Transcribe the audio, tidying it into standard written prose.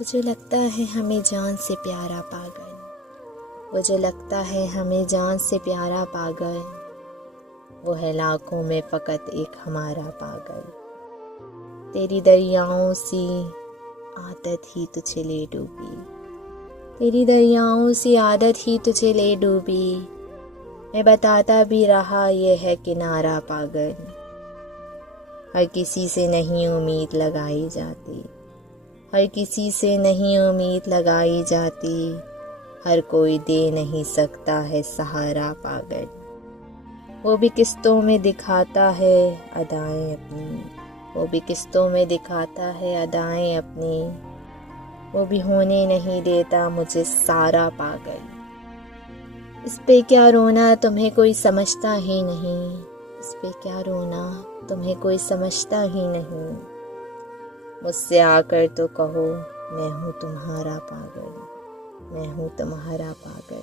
मुझे लगता है हमें जान से प्यारा पागल, मुझे लगता है हमें जान से प्यारा पागल, वो है लाखों में फ़कत एक हमारा पागल। तेरी दरियाओं सी आदत ही तुझे ले डूबी, तेरी दरियाओं सी आदत ही तुझे ले डूबी। मैं बताता भी रहा ये है किनारा पागल। हर किसी से नहीं उम्मीद लगाई जाती, हर किसी से नहीं उम्मीद लगाई जाती, हर कोई दे नहीं सकता है सहारा पागल। वो भी किस्तों में दिखाता है अदाएं अपनी, वो भी किस्तों में दिखाता है अदाएं अपनी, वो भी होने नहीं देता मुझे सारा पागल। इस पे क्या रोना तुम्हें कोई समझता ही नहीं, इस पे क्या रोना तुम्हें कोई समझता ही नहीं। मुझसे आकर तो कहो मैं हूँ तुम्हारा पागल, मैं हूँ तुम्हारा पागल।